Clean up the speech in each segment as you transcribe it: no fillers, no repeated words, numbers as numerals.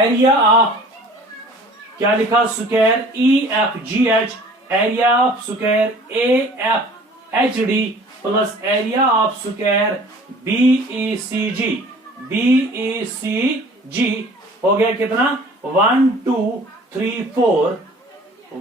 Area of क्या लिखा square EFGH, area of square AFHD plus area of square BECG हो गया कितना 1 2 3 4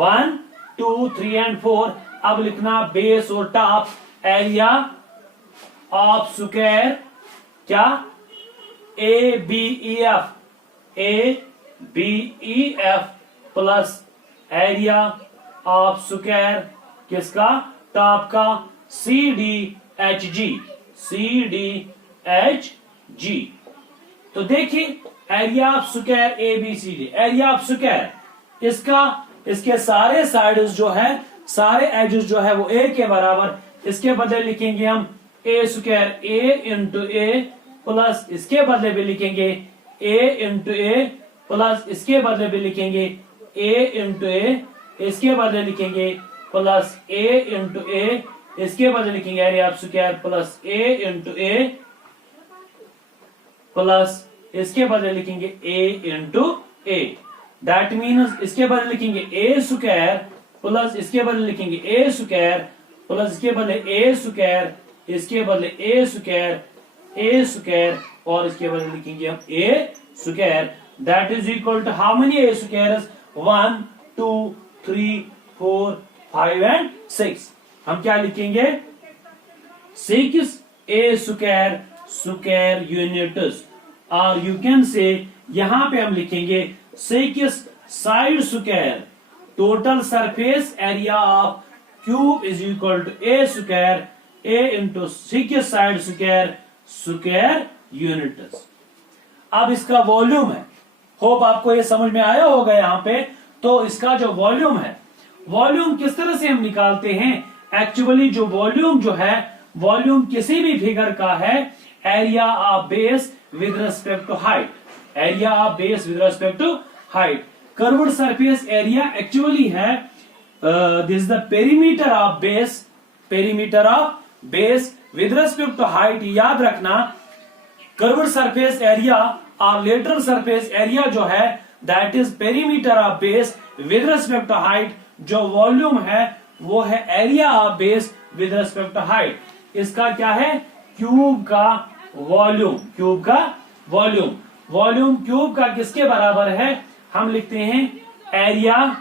1 2 3 एंड 4। अब लिखना बेस और टॉप एरिया ऑफ स्क्वायर क्या ABEF plus area of square किसका टॉप का CDHG। तो देखिए area of square ABCD, area of square इसके सारे साइड्स जो है सारे एजेस जो है वो A के बराबर, इसके बदले लिखेंगे हम A square A into A plus इसके बदले भी लिखेंगे A इंटू A प्लस इसके बदले भी लिखेंगे A इंटू A, इसके बदले लिखेंगे प्लस A इंटू A, इसके बदले लिखेंगे area of square plus A into A plus इसके बदले लिखेंगे A into A। That means इसके बदले लिखेंगे A स्क्वायर प्लस इसके बदले लिखेंगे A स्क्वायर प्लस इसके बदले A स्क्वायर, इसके बदले A स्क्वायर और इसके बदले लिखेंगे हम A square. That is equal to how many A squares 1 2 3 4 5 and 6। हम क्या लिखेंगे 6 A स्क्वायर यूनिट्स, और यू कैन से यहां पे हम लिखेंगे 6 side square total surface area of cube is equal to A square A into 6 side square units. अब इसका वॉल्यूम है, होप आपको ये समझ में आया होगा यहाँ पे। तो इसका जो वॉल्यूम है, वॉल्यूम किस तरह से हम निकालते हैं, एक्चुअली जो वॉल्यूम जो है वॉल्यूम किसी भी फिगर का है area of base with respect to height, area of base with respect to height. Curved surface area actually है this is the perimeter of base with respect to height. याद रखना curved surface area और lateral surface area जो है that is perimeter of base with respect to height. जो volume है वो है area of base with respect to height. इसका क्या है क्यूब का वॉल्यूम, वॉल्यूम क्यूब का किसके बराबर है, हम लिखते हैं area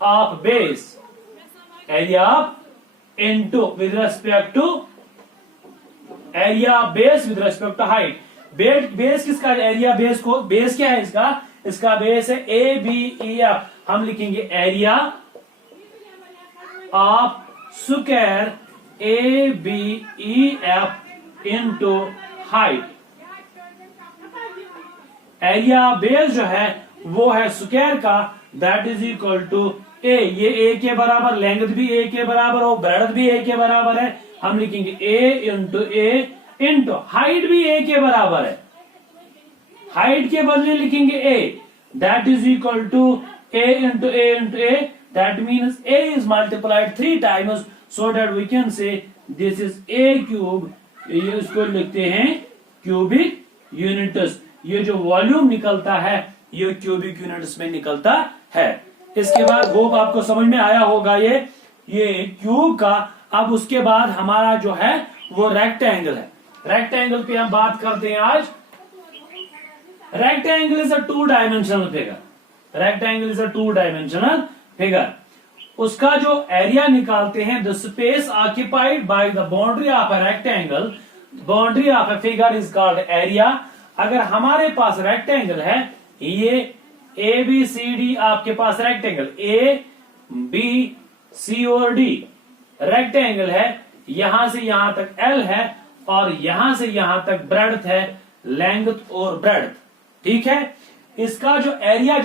of base, area of into with respect to area of base with respect to height. Base किसका एरिया, बेस क्या है इसका बेस है ABEF। हम लिखेंगे area of square ABEF into height. Area base जो है वो है स्क्वायर का, that is equal to A। ये A के बराबर, लेंथ भी A के बराबर और ब्रेड्थ भी A के बराबर है। हम लिखेंगे A इंटू हाइट भी A के बराबर है, हाइट के बदले लिखेंगे A, that is equal to A into A। That means A is multiplied 3 times, so that we can say this is A cube. इसको लिखते हैं क्यूबिक यूनिट्स। ये जो वॉल्यूम निकलता है ये क्यूबिक यूनिट्स में निकलता है। इसके बाद होप आपको समझ में आया होगा ये क्यूब का। अब उसके बाद हमारा जो है वो रेक्टेंगल है। रेक्टेंगल पे हम बात करते हैं आज। Rectangle is a 2 dimensional figure. उसका जो एरिया निकालते हैं, the space occupied by the boundary of a rectangle, boundary of a figure is called area. अगर हमारे पास रेक्टेंगल है, ये ABCD आपके पास रेक्टेंगल ABC और D रेक्टेंगल है, यहां से यहां तक L है और यहां से यहां तक ब्रेड्थ है, लेंथ और ब्रेड्थ, ठीक है। इसका जो एरिया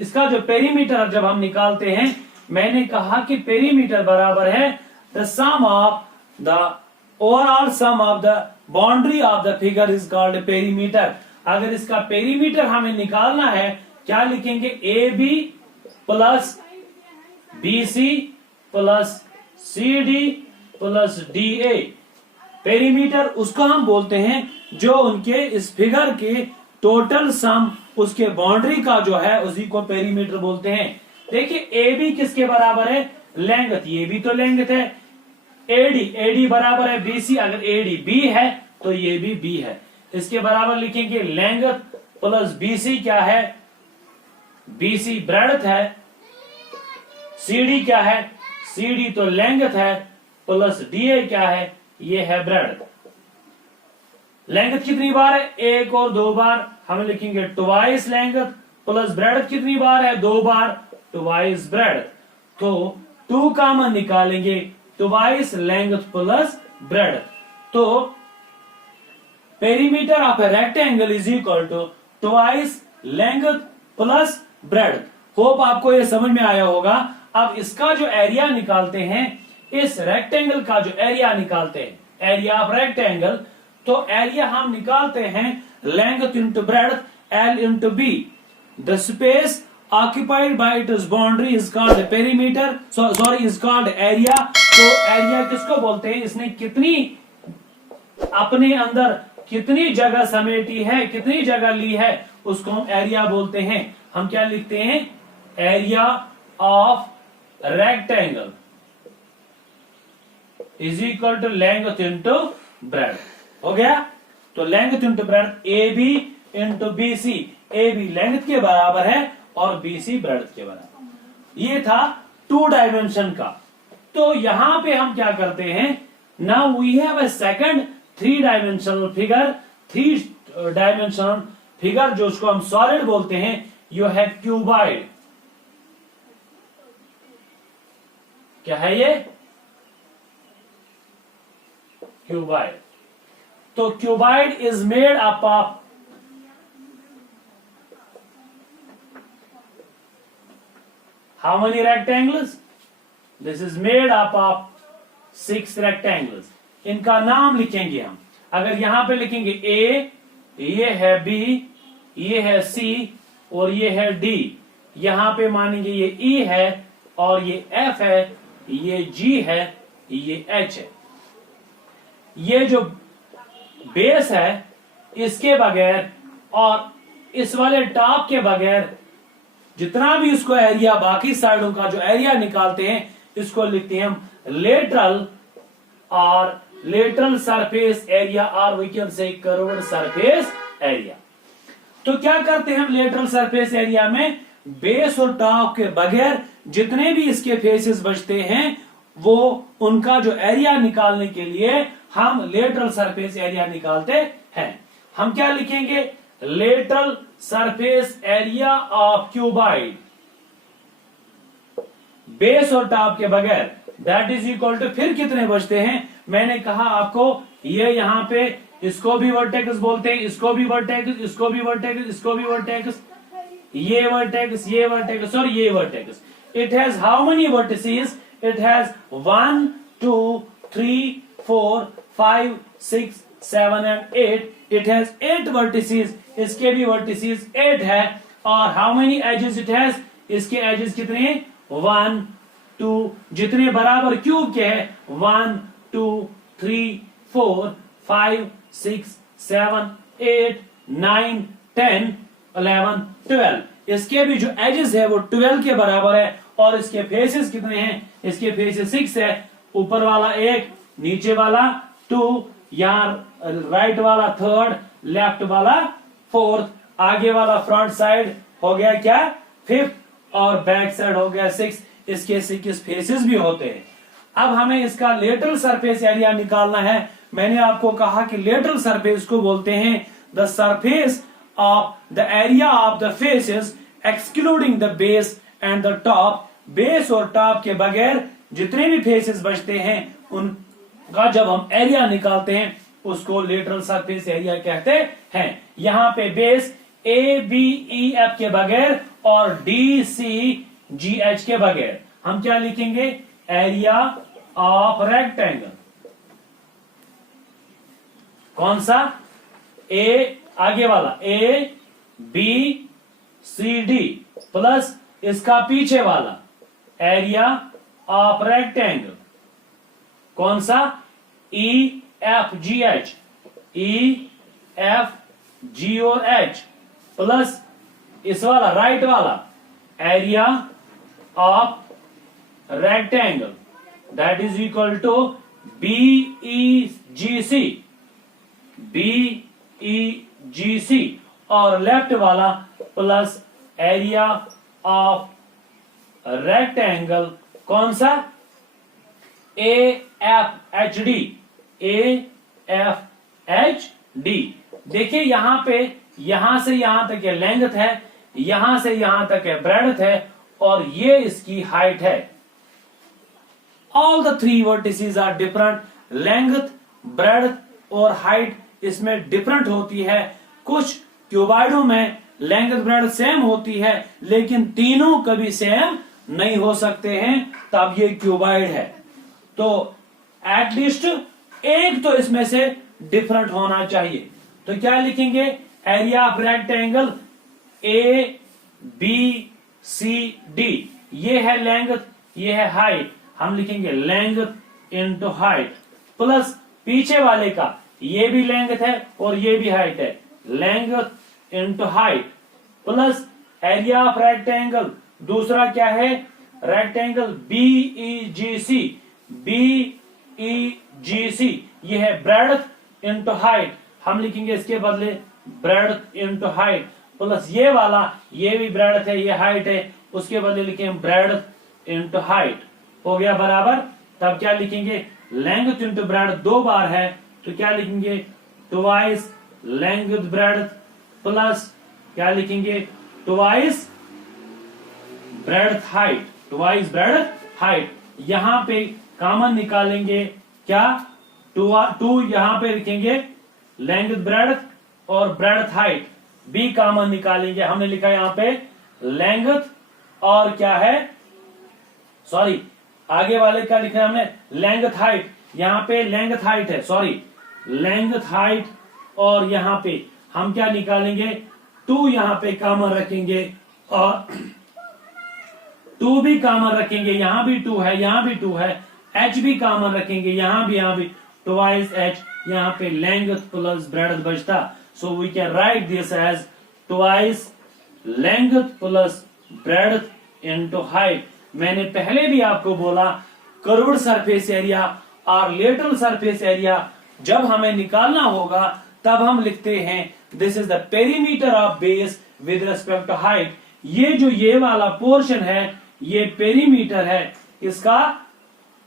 इसका जो पेरीमीटर जब हम निकालते हैं, मैंने कहा कि पेरीमीटर बराबर है the sum of the overall sum of the boundary of the figure is called perimeter. अगर इसका पेरीमीटर हमें निकालना है, क्या लिखेंगे AB plus BC plus CD plus DA। Perimeter उसको हम बोलते हैं जो उनके इस फिगर के टोटल सम उसके बाउंड्री का जो है उसी को पेरीमीटर बोलते हैं। देखिए ए बी किसके बराबर है, लेंथ, ये भी तो लेंथ है। एडी बराबर है बीसी, अगर एडी बी है तो ये भी बी है, इसके बराबर लिखेंगे लेंथ प्लस बीसी क्या है, बीसी ब्रेडथ है, सीडी क्या है, सीडी तो लेंथ है, प्लस डीए क्या है, ये है ब्रेडथ। लेंथ कितनी बार है, एक और दो बार, हम लिखेंगे ट्वाइस लेंथ, प्लस ब्रेडथ कितनी बार है, दो बार, ट्वाइस ब्रेडथ। तो 2 कॉमन निकालेंगे, ट्वाइस लेंथ प्लस ब्रेडथ। तो perimeter of a rectangle is equal to twice length plus breadth. Hope आपको ये समझ में आया होगा। अब इसका जो एरिया निकालते हैं, इस रेक्टेंगल का जो एरिया निकालते हैं, एरिया ऑफ रेक्टेंगल, तो एरिया हम निकालते हैं length into breadth, L into B. The space occupied by its boundary is called perimeter, is called area। तो एरिया किसको बोलते हैं, इसने कितनी अपने अंदर कितनी जगह समेटी है, कितनी जगह ली है, उसको हम एरिया बोलते हैं। हम क्या लिखते हैं, area of rectangle is equal to length into breadth. हो गया। तो length into breadth, A B into B C, A B length के बराबर है और बीसी ब्रेडथ के बराबर। ये था 2 डायमेंशन का। तो यहां पे हम क्या करते हैं, now we have a second 3 dimensional figure, 3 dimensional figure जो उसको हम सॉलिड बोलते हैं। You have cuboid. क्या है ये, क्यूबाइड। तो cuboid is made up of how many rectangles? This is made up of 6 rectangles। इनका नाम लिखेंगे हम। अगर यहां पे लिखेंगे A, ये है B, ये है C और ये है D। यहां पे मानेंगे ये E है और ये F है, ये G है, ये H है। ये जो बेस है इसके बगैर और इस वाले टॉप के बगैर जितना भी उसको एरिया, बाकी साइडों का जो एरिया निकालते हैं, इसको लिखते हैं हम लेटरल और लेटरल सरफेस एरिया, और we can say curved surface area. तो क्या करते हैं हम लेटरल सरफेस एरिया में, बेस और टॉप के बगैर जितने भी इसके फेसेस बचते हैं, वो उनका जो एरिया निकालने के लिए हम लेटरल सरफेस एरिया निकालते हैं। हम क्या लिखेंगे, lateral surface area of cuboid, base और टॉप के बगैर, दैट इज इक्वल टू, फिर कितने बचते हैं, मैंने कहा आपको, ये यहां पे इसको भी वर्टेक्स बोलते हैं, इसको भी वर्टेक्स, इसको भी वर्टेक्स, इसको भी वर्टेक्स, ये वर्टेक्स, ये वर्टेक्स और ये vertex. It has how many vertices, it has 1 2 3 4 5 6 7 and 8। It has 8 vertices, इसके भी वर्टिसेस 8 है। और how many edges it has, इसके एजेस कितने हैं, 1 2, जितने बराबर क्यूब के हैं, 1 2 3 4 5 6 7 8 9 10 11 12। इसके भी जो एजेस है वो 12 के बराबर है। और इसके फेसेस कितने हैं, इसके फेसेस 6 है। ऊपर वाला 1, नीचे वाला 2, यहां राइट वाला 3rd, लेफ्ट वाला 4th, आगे वाला फ्रंट साइड हो गया क्या 5th और बैक साइड हो गया 6। इसके 6 फेसेस भी होते हैं। अब हमें इसका लेटरल सरफेस एरिया निकालना है। मैंने आपको कहा कि लेटरल सरफेस को बोलते हैं the surface of the area of the faces excluding the base and the top. Base और टॉप के बगैर जितने भी फेसेस बचते हैं उनका जब हम एरिया निकालते हैं उसको लेटरल सरफेस एरिया कहते हैं। यहां पे base A B E F के बगैर और डी सी जी एच के बगैर हम क्या लिखेंगे, एरिया ऑफ रेक्टेंगल। कौन सा, ए आगे वाला, A B C D plus इसका पीछे वाला एरिया ऑफ रेक्टेंगल। कौन सा, E F G H, E F G और H प्लस इस वाला राइट वाला area of rectangle that is equal to BEGC BEGC और लेफ्ट वाला प्लस एरिया ऑफ रेक्टेंगल कौन सा AFHD AFHD। देखिए यहां पे यहां से यहां तक ये लेंथ है, यहां से यहां तक है ब्रेडथ है और ये इसकी हाइट है। All the three vertices are different, length breadth और हाइट इसमें डिफरेंट होती है। कुछ क्यूबाइडों में लेंथ ब्रेडथ सेम होती है लेकिन तीनों कभी सेम नहीं हो सकते हैं, तब ये क्यूबाइड है। तो एटलीस्ट एक तो इसमें से डिफरेंट होना चाहिए। तो क्या लिखेंगे, एरिया ऑफ रेक्टेंगल ABCD, ये है लेंथ, ये है हाइट, हम लिखेंगे लेंथ इंटू हाइट प्लस पीछे वाले का ये भी लेंथ है और ये भी हाइट है, length into height plus area of rectangle दूसरा क्या है रेक्टेंगल BEGC BEGC, ये है ब्रेडथ इंटू हाइट, हम लिखेंगे इसके बदले ब्रेडथ इंटू हाइट प्लस ये वाला ये भी ब्रेडथ है ये हाइट है, उसके बदले लिखेंगे ब्रेडथ इंटू हाइट। हो गया बराबर। तब क्या लिखेंगे, लेंथ इंटू ब्रेडथ दो बार है तो क्या लिखेंगे ट्वाइस लेंथ ब्रेडथ प्लस क्या लिखेंगे twice breadth height, twice breadth height. यहां पे कॉमन निकालेंगे क्या, टू यहां पे लिखेंगे लेंथ ब्रेडथ और ब्रेडथ हाइट भी कॉमन निकालेंगे। हमने लिखा यहां पे लेंथ और क्या है, सॉरी आगे वाले का लिखा है हमने लेंथ हाइट, यहां पे लेंथ हाइट है, सॉरी लेंथ हाइट और यहां पे हम क्या निकालेंगे टू यहां पे कॉमन रखेंगे और टू भी कॉमन रखेंगे, यहां भी टू है यहां भी टू है, H भी कॉमन रखेंगे यहां भी ट्वाइस H, यहां पे लेंथ प्लस ब्रेडथ बचता। So we can write this as twice length plus breadth into height. मैंने पहले भी आपको बोला कर्व्ड सरफेस एरिया और लेटरल सरफेस एरिया जब हमें निकालना होगा तब हम लिखते हैं this is the perimeter of base with respect to height. ये जो ये वाला पोर्शन है ये पेरीमीटर है इसका,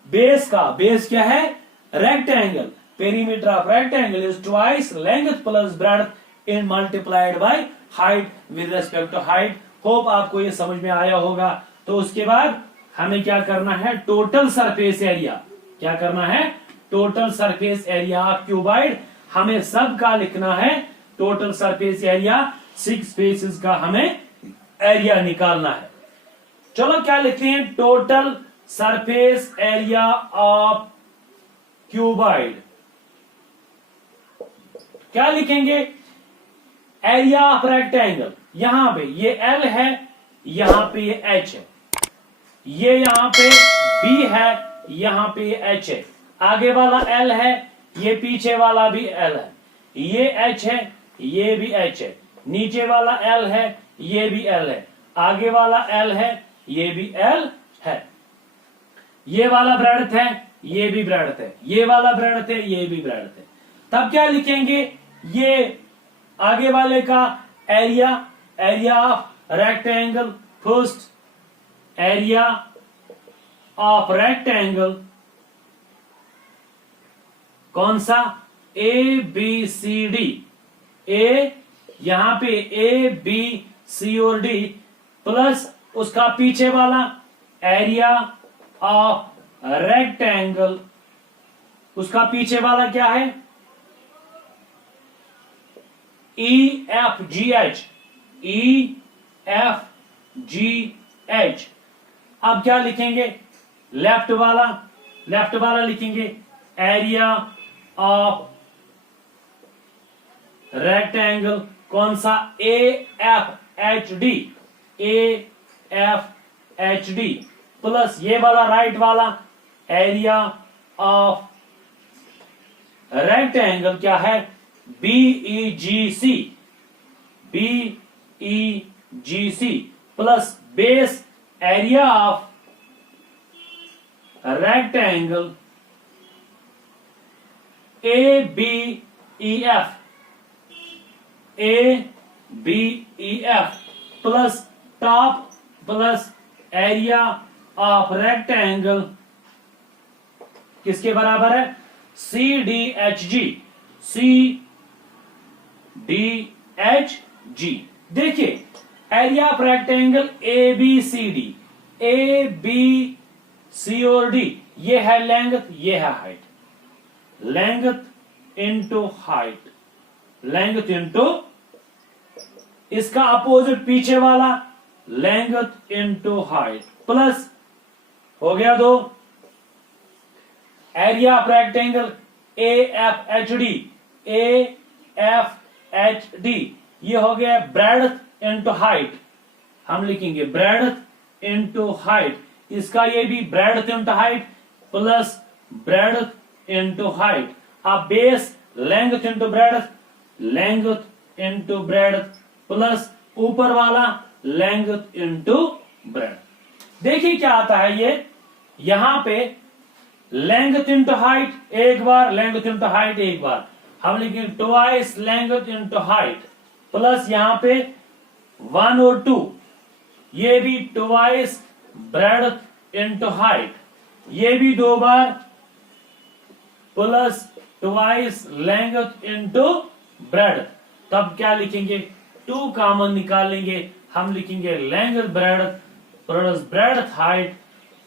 बेस का, बेस क्या है rectangle, perimeter of rectangle is twice length plus breadth in multiplied by height with respect to height. Hope आपको ये समझ में आया होगा। तो उसके बाद हमें क्या करना है, टोटल सरफेस एरिया, क्या करना है total surface area of cuboid, हमें सब का लिखना है टोटल सरफेस एरिया, 6 फेसेस का हमें एरिया निकालना है। चलो क्या लिखते हैं, total surface area of cuboid, क्या लिखेंगे एरिया ऑफ रेक्टेंगल, यहां पे ये L है यहां पे ये H है, ये यहां पे B है यहां पे ये H है, आगे वाला L है ये पीछे वाला भी L है, ये H है ये भी H है, नीचे वाला L है ये भी L है, आगे वाला L है ये भी L है, ये वाला ब्रेडथ है ये भी ब्रेडथ है, ये वाला ब्रेडथ है ये भी ब्रेडथ है। तब क्या लिखेंगे, ये आगे वाले का area, area of rectangle, first area of rectangle कौन सा ABCD, ए यहां पे ABC और D प्लस उसका पीछे वाला एरिया ऑफ रेक्टेंगल, उसका पीछे वाला क्या है EFGH, EFGH। अब क्या लिखेंगे, लेफ्ट वाला लिखेंगे एरिया ऑफ रेक्टेंगल कौन सा AFHD, AFHD प्लस ये वाला राइट वाला एरिया ऑफ रेक्टेंगल क्या है BEGC, BEGC plus base area of rectangle ABEF plus top plus area of rectangle किसके बराबर है? CDHG। देखिए एरिया ऑफ रेक्टेंगल ABC और D, ये है लेंथ, ये है height. Length into height, length into इसका अपोजिट पीछे वाला लेंथ इंटू हाइट प्लस हो गया 2 एरिया ऑफ रेक्टेंगल AFHD, ये हो गया ब्रेडथ इंटू हाइट। हम लिखेंगे ब्रेडथ इंटू हाइट, इसका ये भी breadth into height plus breadth into height. अब base length into breadth, length into breadth plus ऊपर वाला लेंथ इंटू ब्रेडथ। देखिए क्या आता है ये, यहां पे लेंथ इंटू हाइट एक बार, लेंथ इंटू हाइट एक बार, हम लिखेंगे twice length into height plus यहां पे 1 और 2, ये भी ट्वाइस ब्रेडथ इंटू हाइट, ये भी 2 बार plus twice length into breadth. तब क्या लिखेंगे? 2 कॉमन निकालेंगे, हम लिखेंगे length breadth plus breadth height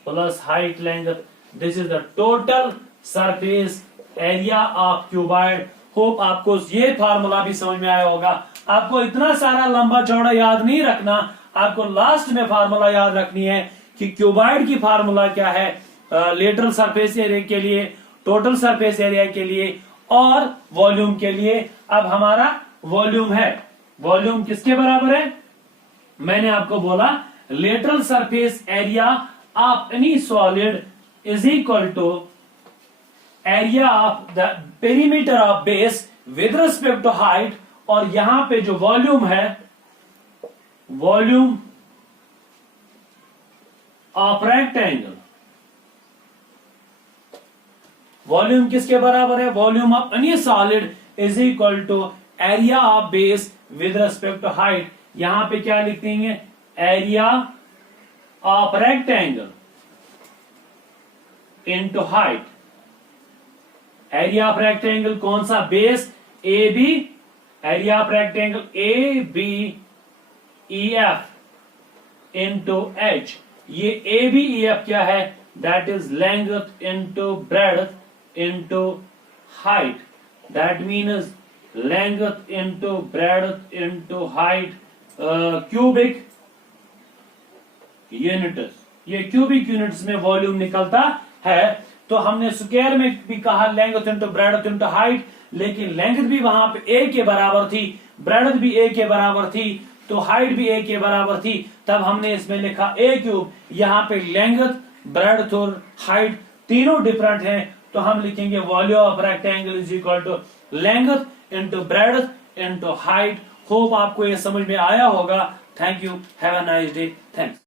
plus height length. This is the total surface area of cuboid. Hope आपको ये फार्मूला भी समझ में आया होगा। आपको इतना सारा लंबा चौड़ा याद नहीं रखना, आपको लास्ट में फार्मूला याद रखनी है कि क्यूबॉइड की फार्मूला क्या है लेटरल सरफेस एरिया के लिए, टोटल सरफेस एरिया के लिए और वॉल्यूम के लिए। अब हमारा वॉल्यूम है, वॉल्यूम किसके बराबर है? मैंने आपको बोला lateral surface area of any solid is equal to area of the perimeter of base with respect to height, और यहां पे जो वॉल्यूम है, वॉल्यूम ऑफ रेक्टेंगल, वॉल्यूम किसके बराबर है? Volume of any solid is equal to area of base with respect to height. यहां पे क्या लिख देंगे? Area of rectangle into height. Area of rectangle कौन सा? Base A B, area of rectangle ABEF into H। ये ABEF क्या है? That is length into breadth into height. That means length into breadth into height cubic units. ये cubic units में volume निकलता है। तो हमने स्क्वायर में भी कहा length into breadth into height, लेकिन लेंथ भी वहां पे a के बराबर थी, ब्रेडथ भी a के बराबर थी, तो हाइट भी a के बराबर थी। तब हमने इसमें लिखा a क्यूब। यहाँ पे लेंथ, ब्रेडथ और हाइट तीनों डिफरेंट हैं, तो हम लिखेंगे volume of rectangle is equal to length into breadth into height. Hope आपको ये समझ में आया होगा। Thank you, have a nice day, thanks.